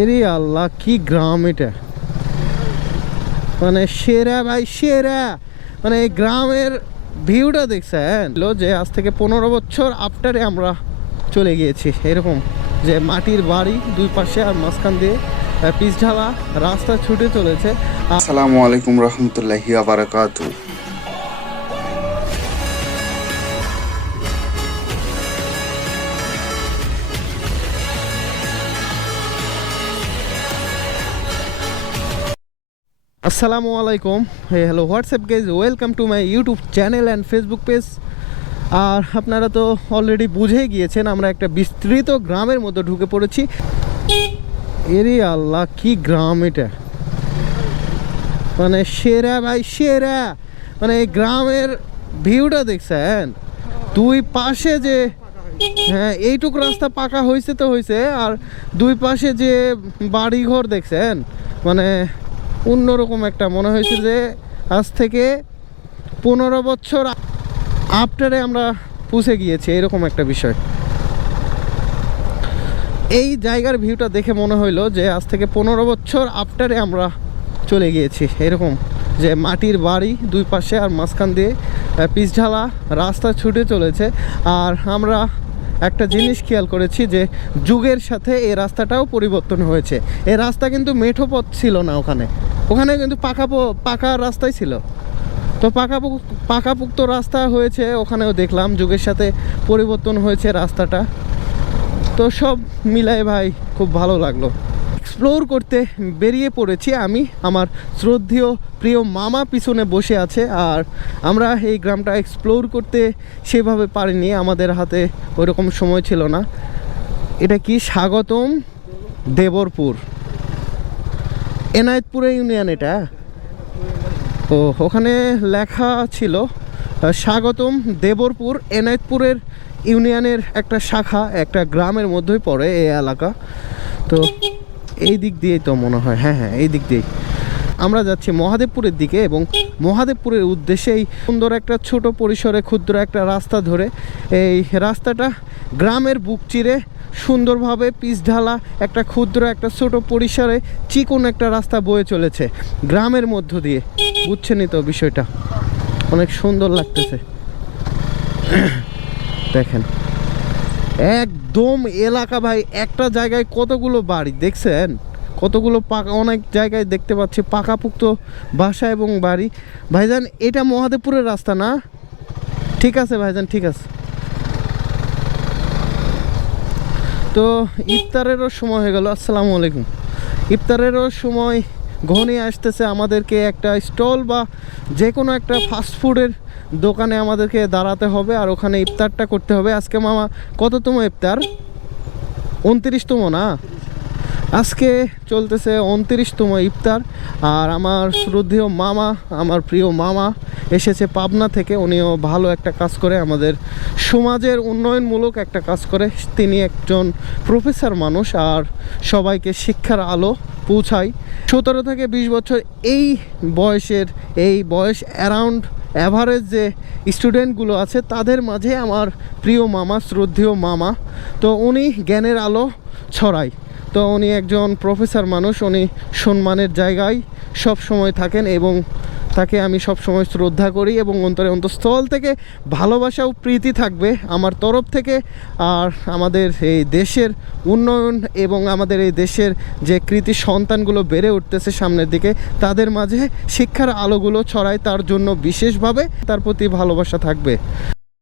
এরে আল্লাহ, কি গ্রাম এটা! মানে সেরা ভাই, সেরা। মানে এই গ্রামের ভিউটা দেখছেন যে আজ থেকে 15 বছর আফটারে আমরা চলে গিয়েছি এরকম, যে মাটির বাড়ি দুই পাশে আর মাঝখান দিয়ে পিচ ঢালা রাস্তা ছুটে চলেছে। আসসালামু আলাইকুম রহমতুল্লাহি ওয়া বারাকাতুহু। আসসালামু আলাইকুম, hello WhatsApp guys, welcome to my YouTube channel and Facebook page. আর আপনারা তো অলরেডি বুঝেই গিয়েছেন আমরা একটা বিস্তৃত গ্রামের মধ্যে ঢুকে পড়েছি। এরে আল্লাহ, কি গ্রাম এটা! মানে সেরা ভাই, সেরা। মানে এই গ্রামের ভিউটা দেখছেন, দুই পাশে যে, হ্যাঁ এইটুকু রাস্তা পাকা হয়েছে তো হয়েছে, আর দুই পাশে যে বাড়িঘর দেখছেন, মানে অন্যরকম একটা মনে হয়েছে যে আজ থেকে 15 বছর আফটারে আমরা পৌঁছে গিয়েছি, এরকম একটা বিষয়। এই জায়গার ভিউটা দেখে মনে হইলো যে আজ থেকে 15 বছর আফটারে আমরা চলে গিয়েছি এরকম, যে মাটির বাড়ি দুই পাশে আর মাঝখান দিয়ে পিচ ঢালা রাস্তা ছুটে চলেছে। আর আমরা একটা জিনিস খেয়াল করেছি যে যুগের সাথে এই রাস্তাটাও পরিবর্তন হয়েছে। এই রাস্তা কিন্তু মেঠো পথ ছিল না, ওখানে কিন্তু পাকা রাস্তাই ছিল। তো পাকাপুক্ত রাস্তা হয়েছে, ওখানেও দেখলাম যুগের সাথে পরিবর্তন হয়েছে রাস্তাটা। তো সব মিলাই ভাই খুব ভালো লাগলো। এক্সপ্লোর করতে বেরিয়ে পড়েছি আমি, আমার শ্রদ্ধেয় প্রিয় মামা পিছনে বসে আছে। আর আমরা এই গ্রামটা এক্সপ্লোর করতে সেভাবে পারিনি, আমাদের হাতে ওইরকম সময় ছিল না। এটা কি স্বাগতম দেবরপুর, এনায়েতপুরে ইউনিয়ন এটা। ও ওখানে লেখা ছিল স্বাগতম দেবরপুর, এনায়েতপুরের ইউনিয়নের একটা শাখা, একটা গ্রামের মধ্যেই পড়ে এই এলাকা। তো এই দিক দিয়েই তো মনে হয়, হ্যাঁ হ্যাঁ এই দিক দিয়েই আমরা যাচ্ছি মহাদেবপুরের দিকে, এবং মহাদেবপুরের উদ্দেশ্যেই সুন্দর একটা ছোট পরিসরে ক্ষুদ্র একটা রাস্তা ধরে, এই রাস্তাটা গ্রামের বুক চিরে সুন্দরভাবে পিচ ঢালা একটা ক্ষুদ্র একটা ছোট পরিসরে চিকন একটা রাস্তা বয়ে চলেছে গ্রামের মধ্য দিয়ে। বুঝছেনই তো বিষয়টা, অনেক সুন্দর লাগতেছে। দেখেন একদম এলাকা ভাই, একটা জায়গায় কতগুলো বাড়ি দেখছেন, কতগুলো পাকা, অনেক জায়গায় দেখতে পাচ্ছি পাকাপুক্ত বাসা এবং বাড়ি। ভাইজান এটা মহাদেবপুরের রাস্তা না? ঠিক আছে ভাইজান, ঠিক আছে। তো ইফতারেরও সময় হয়ে গেল, আসসালামু আলাইকুম। ইফতারেরও সময় ঘনিয়ে আসতেছে, আমাদেরকে একটা স্টল বা যে কোনো একটা ফাস্টফুডের দোকানে আমাদেরকে দাঁড়াতে হবে, আর ওখানে ইফতারটা করতে হবে। আজকে মামা কততম ইফতার? 29তম না? আজকে চলতেছে 29তম ইফতার। আর আমার শ্রদ্ধেয় মামা, আমার প্রিয় মামা এসেছে পাবনা থেকে। উনিও ভালো একটা কাজ করে, আমাদের সমাজের উন্নয়নমূলক একটা কাজ করে। তিনি একজন প্রফেসর মানুষ, আর সবাইকে শিক্ষার আলো পৌঁছায়। 17 থেকে 20 বছর এই বয়স অ্যারাউন্ড অ্যাভারেজ যে স্টুডেন্টগুলো আছে তাদের মাঝে আমার প্রিয় মামা, শ্রদ্ধেয় মামা। তো উনি জ্ঞানের আলো ছড়ায়। তো উনি একজন প্রফেসর মানুষ, উনি সম্মানের জায়গায় সব সময় থাকেন, এবং তাকে আমি সব সময় শ্রদ্ধা করি, এবং অন্তঃস্থল থেকে ভালোবাসা ও প্রীতি থাকবে আমার তরফ থেকে। আর আমাদের এই দেশের উন্নয়ন এবং আমাদের এই দেশের যে কৃতি সন্তানগুলো বেড়ে উঠতেছে সামনের দিকে, তাদের মাঝে শিক্ষার আলোগুলো ছড়ায়, তার জন্য বিশেষভাবে তার প্রতি ভালোবাসা থাকবে।